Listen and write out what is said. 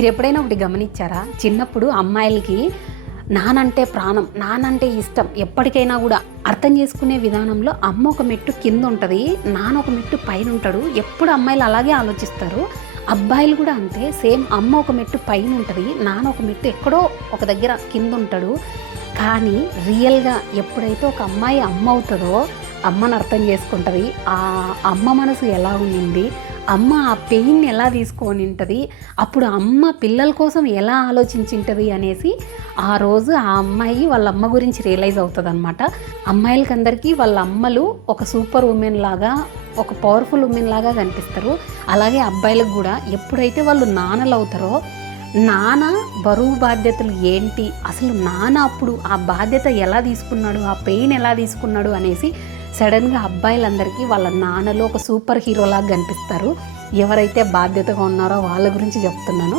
మీరు ఎప్పుడైనా ఒకటి గమనించారా? చిన్నప్పుడు అమ్మాయిలకి నానంటే ప్రాణం, నానంటే ఇష్టం. ఎప్పటికైనా కూడా అర్థం చేసుకునే విధానంలో అమ్మ ఒక మెట్టు కింద ఉంటుంది, నాన్న ఒక మెట్టు పైన ఉంటాడు. ఎప్పుడు అమ్మాయిలు అలాగే ఆలోచిస్తారు. అబ్బాయిలు కూడా అంతే. సేమ్ అమ్మ ఒక మెట్టు పైన ఉంటుంది, నాన్న ఒక మెట్టు ఎక్కడో ఒక దగ్గర కింద ఉంటాడు. కానీ రియల్గా ఎప్పుడైతే ఒక అమ్మాయి అమ్మ అవుతుందో అమ్మని అర్థం చేసుకుంటుంది. ఆ అమ్మ మనసు ఎలా ఉండింది, అమ్మ ఆ పెయిన్ ఎలా తీసుకొని ఉంటుంది, అప్పుడు అమ్మ పిల్లల కోసం ఎలా ఆలోచించింటుంది అనేసి ఆ రోజు ఆ అమ్మాయి వాళ్ళ అమ్మ గురించి రియలైజ్ అవుతుంది అనమాట. అమ్మాయిలకి అందరికీ వాళ్ళ అమ్మలు ఒక సూపర్ ఉమెన్ లాగా, ఒక పవర్ఫుల్ ఉమెన్ లాగా కనిపిస్తారు. అలాగే అబ్బాయిలకు కూడా ఎప్పుడైతే వాళ్ళు నాన్నలు అవుతారో నాన్న బరువు బాధ్యతలు ఏంటి, అసలు నాన్న అప్పుడు ఆ బాధ్యత ఎలా తీసుకున్నాడు, ఆ పెయిన్ ఎలా తీసుకున్నాడు అనేసి సడన్గా అబ్బాయిలందరికీ వాళ్ళ నాన్నలో ఒక సూపర్ హీరోలాగా కనిపిస్తారు. ఎవరైతే బాధ్యతగా ఉన్నారో వాళ్ళ గురించి చెప్తున్నాను.